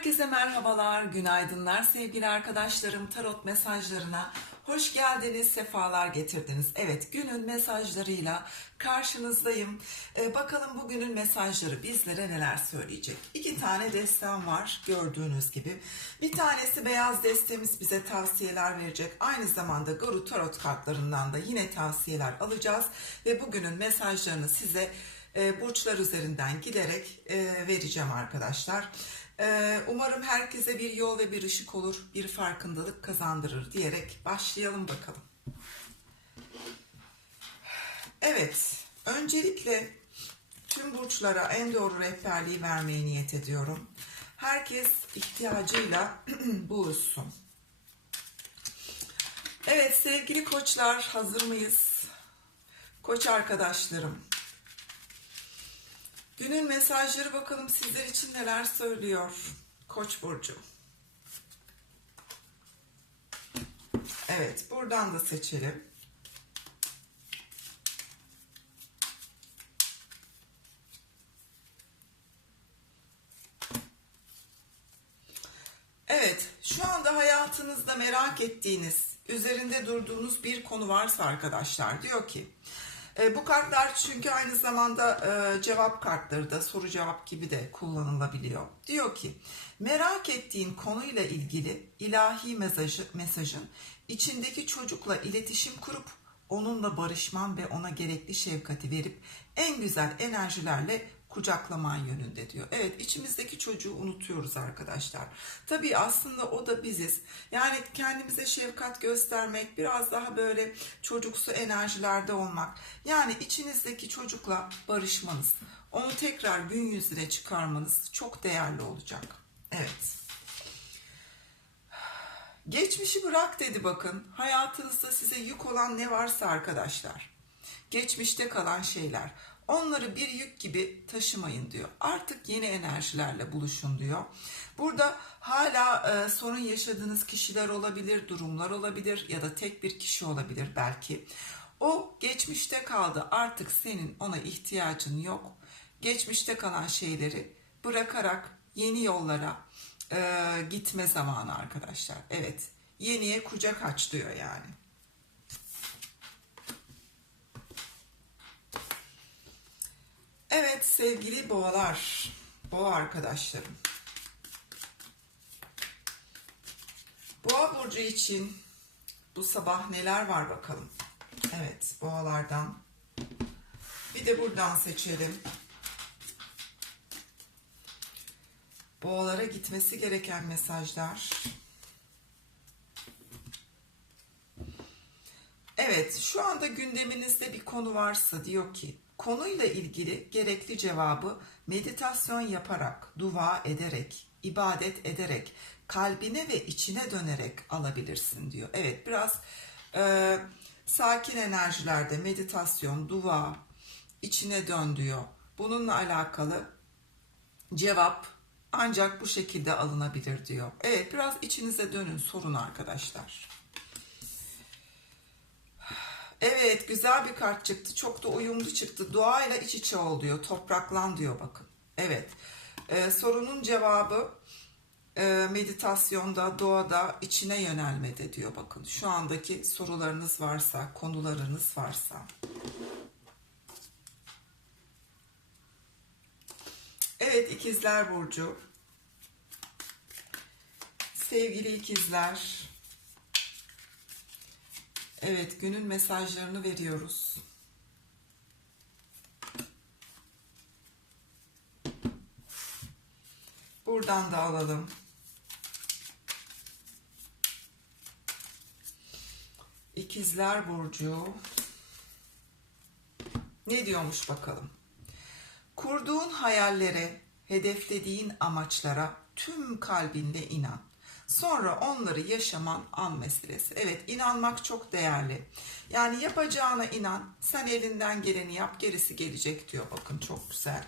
Herkese merhabalar, günaydınlar sevgili arkadaşlarım. Tarot mesajlarına hoş geldiniz, sefalar getirdiniz. Evet, günün mesajlarıyla karşınızdayım. Ee, bakalım bugünün mesajları bizlere neler söyleyecek. İki tane destem var gördüğünüz gibi. Bir tanesi beyaz destemiz bize tavsiyeler verecek. Aynı zamanda Guru Tarot kartlarından da yine tavsiyeler alacağız. Ve bugünün mesajlarını size e, burçlar üzerinden giderek e, vereceğim arkadaşlar. E, umarım herkese bir yol ve bir ışık olur, bir farkındalık kazandırır diyerek başlayalım bakalım. Evet, öncelikle tüm burçlara en doğru rehberliği vermeye niyet ediyorum. Herkes ihtiyacıyla buluşsun. Evet sevgili koçlar hazır mıyız? Koç arkadaşlarım. Günün mesajları bakalım sizler için neler söylüyor. Koç burcu. Evet, buradan da seçelim. Evet, şu anda hayatınızda merak ettiğiniz, üzerinde durduğunuz bir konu varsa arkadaşlar diyor ki, e, bu kartlar çünkü aynı zamanda e, cevap kartları da soru cevap gibi de kullanılabiliyor. Diyor ki, merak ettiğin konuyla ilgili ilahi mesajı, mesajın içindeki çocukla iletişim kurup onunla barışman ve ona gerekli şefkati verip en güzel enerjilerle kucaklaman yönünde diyor. Evet içimizdeki çocuğu unutuyoruz arkadaşlar. Tabii aslında o da biziz. Yani kendimize şefkat göstermek, biraz daha böyle çocuksu enerjilerde olmak. Yani içinizdeki çocukla barışmanız, onu tekrar gün yüzüne çıkarmanız çok değerli olacak. Evet. Geçmişi bırak dedi bakın. Hayatınızda size yük olan ne varsa arkadaşlar. Geçmişte kalan şeyler. Onları bir yük gibi taşımayın diyor. Artık yeni enerjilerle buluşun diyor. Burada hala e, sorun yaşadığınız kişiler olabilir, durumlar olabilir ya da tek bir kişi olabilir belki. O geçmişte kaldı. Artık senin ona ihtiyacın yok. Geçmişte kalan şeyleri bırakarak yeni yollara e, gitme zamanı arkadaşlar. Evet. Yeniye kucak aç diyor yani. Evet sevgili boğalar, boğa arkadaşlarım. Boğa burcu için bu sabah neler var bakalım. Evet boğalardan. Bir de buradan seçelim. Boğalara gitmesi gereken mesajlar. Evet, şu anda gündeminizde bir konu varsa diyor ki, konuyla ilgili gerekli cevabı meditasyon yaparak, dua ederek, ibadet ederek, kalbine ve içine dönerek alabilirsin diyor. Evet, biraz e, sakin enerjilerde meditasyon, dua, içine dön diyor. Bununla alakalı cevap ancak bu şekilde alınabilir diyor. Evet, biraz içinize dönün sorun arkadaşlar. Evet güzel bir kart çıktı. Çok da uyumlu çıktı. Doğayla iç içe ol diyor. Topraklan diyor bakın. Evet. Ee, sorunun cevabı e, meditasyonda, doğada içine yönelmede diyor bakın. Şu andaki sorularınız varsa, konularınız varsa. Evet ikizler burcu. Sevgili ikizler, Evet, günün mesajlarını veriyoruz. Buradan da alalım. İkizler Burcu. Ne diyormuş bakalım. Kurduğun hayallere, hedeflediğin amaçlara tüm kalbinle inan. Sonra onları yaşaman an meselesi. Evet inanmak çok değerli. Yani yapacağına inan. Sen elinden geleni yap gerisi gelecek diyor. Bakın çok güzel.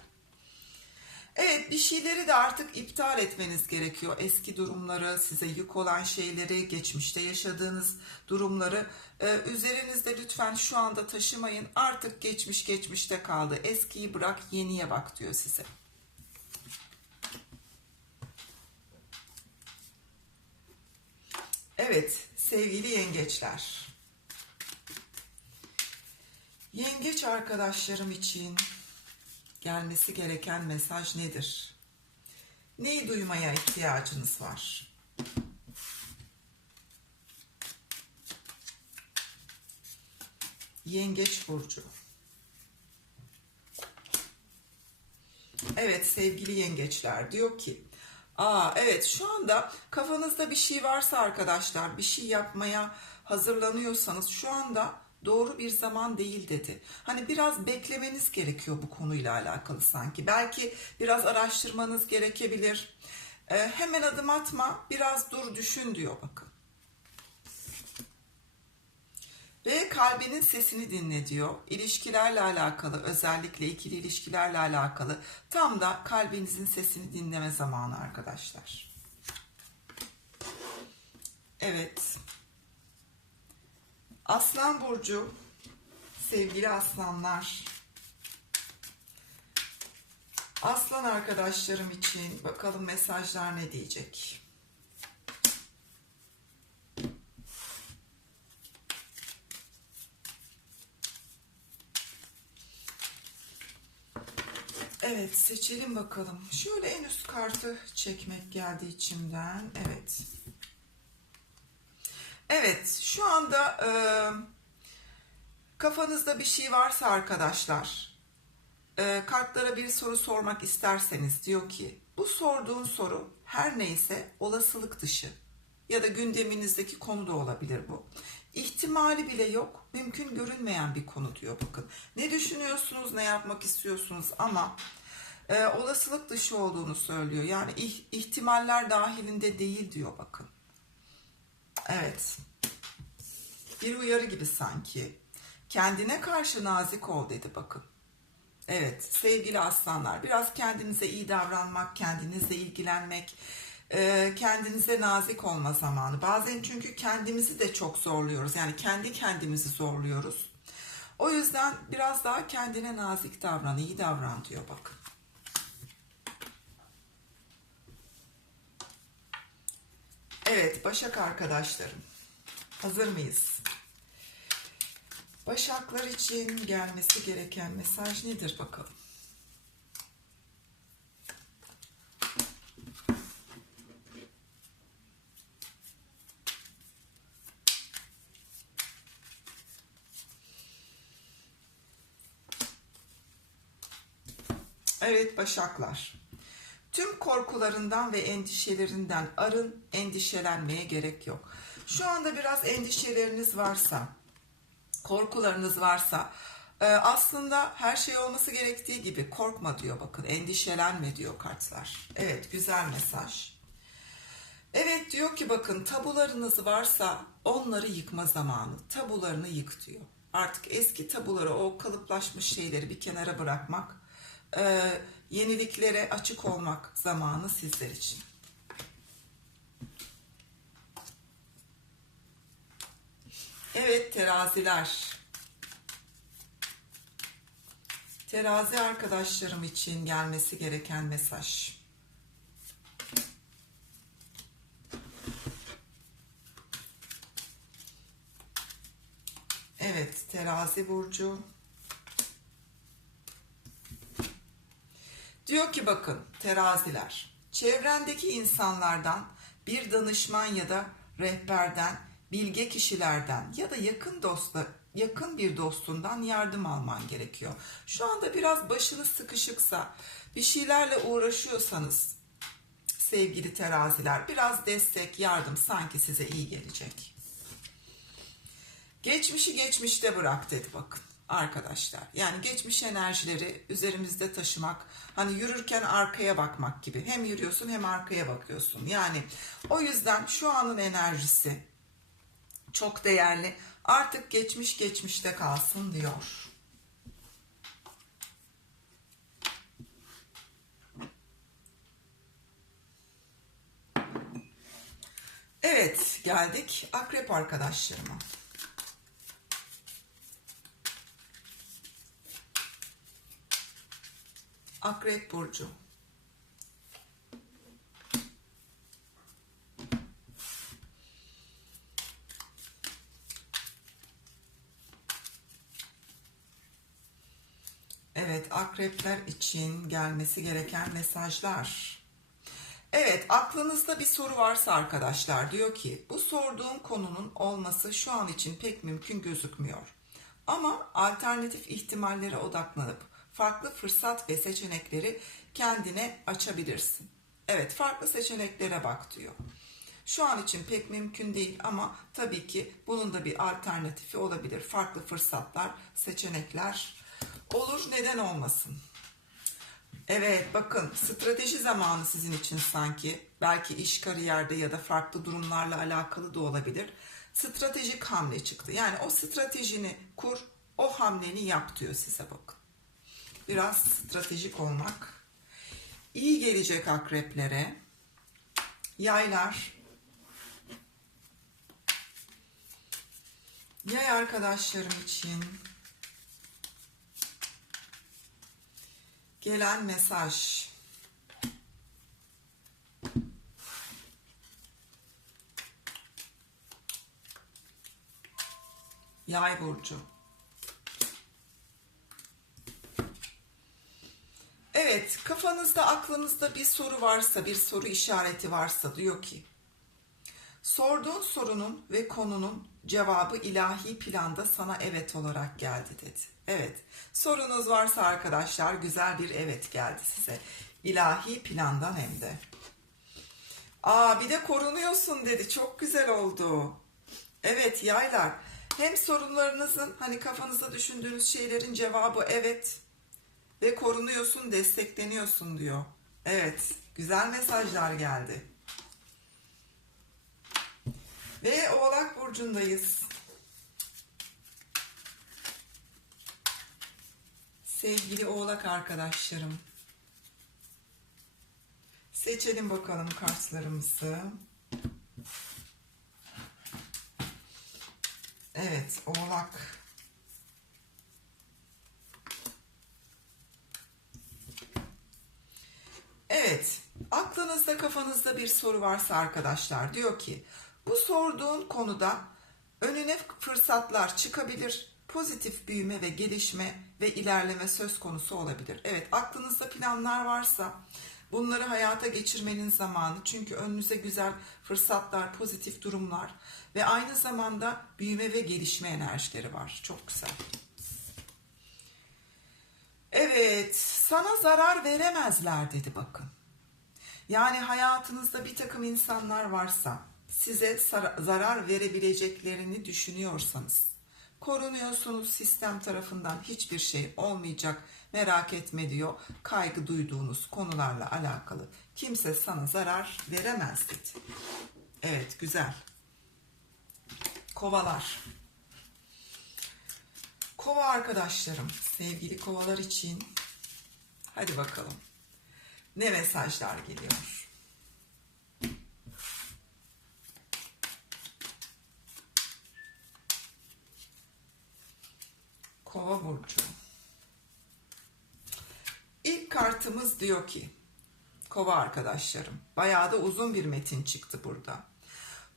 Evet bir şeyleri de artık iptal etmeniz gerekiyor. Eski durumları, size yük olan şeyleri, geçmişte yaşadığınız durumları e, üzerinizde lütfen şu anda taşımayın. Artık geçmiş geçmişte kaldı. Eskiyi bırak yeniye bak diyor size. Evet sevgili yengeçler. Yengeç arkadaşlarım için gelmesi gereken mesaj nedir? Neyi duymaya ihtiyacınız var? Yengeç burcu. Evet sevgili yengeçler diyor ki Aa evet şu anda kafanızda bir şey varsa arkadaşlar bir şey yapmaya hazırlanıyorsanız şu anda doğru bir zaman değil dedi. Hani biraz beklemeniz gerekiyor bu konuyla alakalı sanki. Belki biraz araştırmanız gerekebilir. Ee, hemen adım atma biraz dur düşün diyor bakın. Ve kalbinin sesini dinle diyor. İlişkilerle alakalı, özellikle ikili ilişkilerle alakalı tam da kalbinizin sesini dinleme zamanı arkadaşlar. Evet. Aslan burcu sevgili aslanlar. Aslan arkadaşlarım için bakalım mesajlar ne diyecek. Evet seçelim bakalım. Şöyle en üst kartı çekmek geldi içimden. Evet. Evet şu anda e, kafanızda bir şey varsa arkadaşlar e, kartlara bir soru sormak isterseniz diyor ki bu sorduğun soru her neyse olasılık dışı ya da gündeminizdeki konu da olabilir bu. İhtimali bile yok, mümkün görünmeyen bir konu diyor bakın. Ne düşünüyorsunuz, ne yapmak istiyorsunuz ama e, olasılık dışı olduğunu söylüyor. Yani ih, ihtimaller dahilinde değil diyor bakın. Evet. Bir uyarı gibi sanki. Kendine karşı nazik ol dedi bakın. Evet sevgili aslanlar biraz kendinize iyi davranmak, kendinizle ilgilenmek, e, kendinize nazik olma zamanı. Bazen çünkü kendimizi de çok zorluyoruz. Yani kendi kendimizi zorluyoruz. O yüzden biraz daha kendine nazik davran, iyi davran diyor bakın. Evet Başak arkadaşlarım. Hazır mıyız? Başaklar için gelmesi gereken mesaj nedir bakalım? Evet Başaklar. Tüm korkularından ve endişelerinden arın, endişelenmeye gerek yok. Şu anda biraz endişeleriniz varsa, korkularınız varsa e, aslında her şey olması gerektiği gibi korkma diyor bakın, endişelenme diyor kartlar. Evet güzel mesaj. Evet diyor ki bakın tabularınız varsa onları yıkma zamanı. Tabularını yık diyor. Artık eski tabuları o kalıplaşmış şeyleri bir kenara bırakmak e, yeniliklere açık olmak zamanı sizler için. Evet teraziler. Terazi arkadaşlarım için gelmesi gereken mesaj. Evet terazi burcu. Diyor ki bakın teraziler, çevrendeki insanlardan bir danışman ya da rehberden, bilge kişilerden ya da yakın dostla yakın bir dostundan yardım alman gerekiyor. Şu anda biraz başınız sıkışıksa, bir şeylerle uğraşıyorsanız sevgili teraziler biraz destek, yardım sanki size iyi gelecek. Geçmişi geçmişte bırak dedi bakın arkadaşlar. Yani geçmiş enerjileri üzerimizde taşımak, hani yürürken arkaya bakmak gibi. Hem yürüyorsun hem arkaya bakıyorsun. Yani o yüzden şu anın enerjisi çok değerli. Artık geçmiş geçmişte kalsın diyor. Evet, geldik akrep arkadaşlarıma. Akrep Burcu. Evet, akrepler için gelmesi gereken mesajlar. Evet, aklınızda bir soru varsa arkadaşlar diyor ki, bu sorduğum konunun olması şu an için pek mümkün gözükmüyor. Ama alternatif ihtimallere odaklanıp farklı fırsat ve seçenekleri kendine açabilirsin. Evet, farklı seçeneklere bak diyor. Şu an için pek mümkün değil ama tabii ki bunun da bir alternatifi olabilir. Farklı fırsatlar, seçenekler olur, neden olmasın? Evet bakın strateji zamanı sizin için sanki. Belki iş kariyerde ya da farklı durumlarla alakalı da olabilir. Stratejik hamle çıktı. Yani o stratejini kur, o hamleni yap diyor size bakın. Biraz stratejik olmak iyi gelecek akreplere. Yaylar. Yay arkadaşlarım için gelen mesaj. Yay burcu. Kafanızda, aklınızda bir soru varsa, bir soru işareti varsa diyor ki, sorduğun sorunun ve konunun cevabı ilahi planda sana evet olarak geldi dedi. Evet, sorunuz varsa arkadaşlar güzel bir evet geldi size. İlahi plandan hem de. Aa bir de korunuyorsun dedi. Çok güzel oldu. Evet yaylar. Hem sorunlarınızın hani kafanızda düşündüğünüz şeylerin cevabı evet ve korunuyorsun, destekleniyorsun diyor. Evet, güzel mesajlar geldi. Ve Oğlak burcundayız. Sevgili Oğlak arkadaşlarım. Seçelim bakalım kartlarımızı. Evet, Oğlak. Evet, aklınızda kafanızda bir soru varsa arkadaşlar diyor ki bu sorduğun konuda önüne fırsatlar çıkabilir, pozitif büyüme ve gelişme ve ilerleme söz konusu olabilir. Evet, aklınızda planlar varsa bunları hayata geçirmenin zamanı. Çünkü önünüze güzel fırsatlar, pozitif durumlar ve aynı zamanda büyüme ve gelişme enerjileri var. Çok güzel. Evet, sana zarar veremezler dedi bakın. Yani hayatınızda bir takım insanlar varsa, size zarar verebileceklerini düşünüyorsanız, korunuyorsunuz sistem tarafından hiçbir şey olmayacak, merak etme diyor. Kaygı duyduğunuz konularla alakalı kimse sana zarar veremez dedi. Evet, güzel. Kovalar. Kova arkadaşlarım, sevgili kovalar için hadi bakalım ne mesajlar geliyor. Kova burcu. İlk kartımız diyor ki Kova arkadaşlarım, bayağı da uzun bir metin çıktı burada.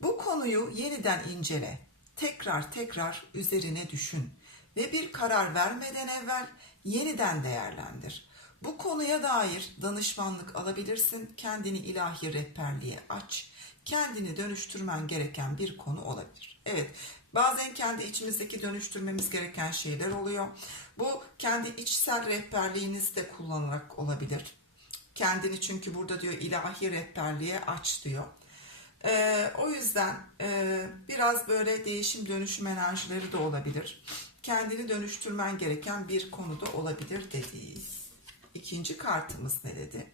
Bu konuyu yeniden incele. Tekrar tekrar üzerine düşün ve bir karar vermeden evvel yeniden değerlendir. Bu konuya dair danışmanlık alabilirsin. Kendini ilahi rehberliğe aç. Kendini dönüştürmen gereken bir konu olabilir. Evet, bazen kendi içimizdeki dönüştürmemiz gereken şeyler oluyor. Bu kendi içsel rehberliğinizde kullanarak olabilir. Kendini çünkü burada diyor ilahi rehberliğe aç diyor. Ee, o yüzden e, biraz böyle değişim dönüşüm enerjileri de olabilir kendini dönüştürmen gereken bir konuda olabilir dedi. İkinci kartımız ne dedi?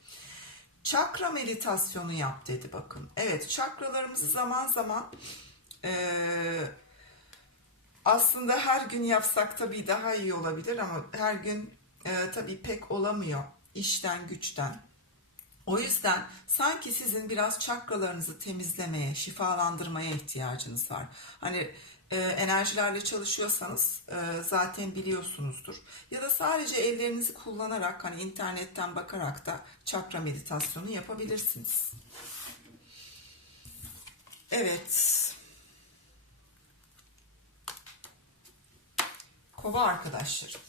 Çakra meditasyonu yap dedi bakın. Evet çakralarımızı zaman zaman e, aslında her gün yapsak tabii daha iyi olabilir ama her gün e, tabii pek olamıyor işten güçten. O yüzden sanki sizin biraz çakralarınızı temizlemeye, şifalandırmaya ihtiyacınız var. Hani enerjilerle çalışıyorsanız e, zaten biliyorsunuzdur. Ya da sadece ellerinizi kullanarak hani internetten bakarak da çakra meditasyonu yapabilirsiniz. Evet. Kova arkadaşlarım.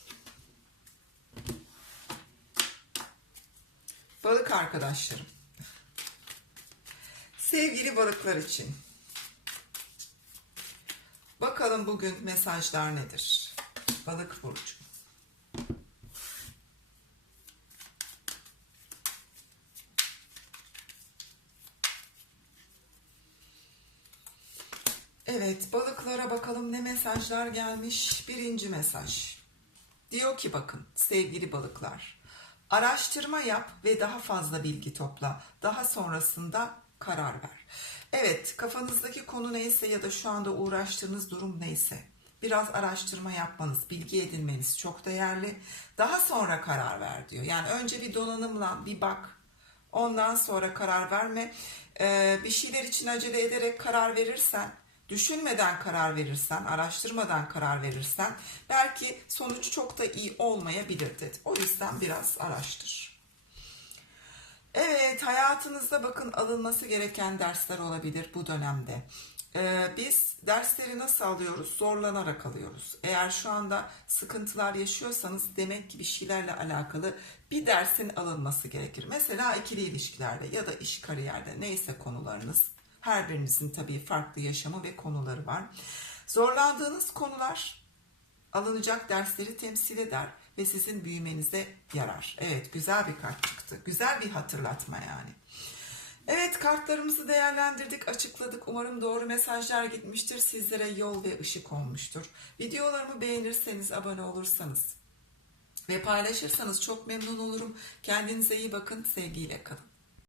Balık arkadaşlarım. Sevgili balıklar için. Bakalım bugün mesajlar nedir? Balık burcu. Evet, balıklara bakalım ne mesajlar gelmiş. Birinci mesaj. Diyor ki bakın sevgili balıklar. Araştırma yap ve daha fazla bilgi topla. Daha sonrasında karar ver. Evet, kafanızdaki konu neyse ya da şu anda uğraştığınız durum neyse biraz araştırma yapmanız, bilgi edinmeniz çok değerli. Daha sonra karar ver diyor. Yani önce bir donanımla bir bak. Ondan sonra karar verme. Ee, bir şeyler için acele ederek karar verirsen, düşünmeden karar verirsen, araştırmadan karar verirsen belki sonuç çok da iyi olmayabilir dedi. O yüzden biraz araştır. Evet, hayatınızda bakın alınması gereken dersler olabilir bu dönemde. Ee, biz dersleri nasıl alıyoruz? Zorlanarak alıyoruz. Eğer şu anda sıkıntılar yaşıyorsanız demek ki bir şeylerle alakalı bir dersin alınması gerekir. Mesela ikili ilişkilerde ya da iş kariyerde neyse konularınız. Her birinizin tabii farklı yaşamı ve konuları var. Zorlandığınız konular alınacak dersleri temsil eder ve sizin büyümenize yarar. Evet güzel bir kart çıktı. Güzel bir hatırlatma yani. Evet kartlarımızı değerlendirdik, açıkladık. Umarım doğru mesajlar gitmiştir. Sizlere yol ve ışık olmuştur. Videolarımı beğenirseniz, abone olursanız ve paylaşırsanız çok memnun olurum. Kendinize iyi bakın, sevgiyle kalın.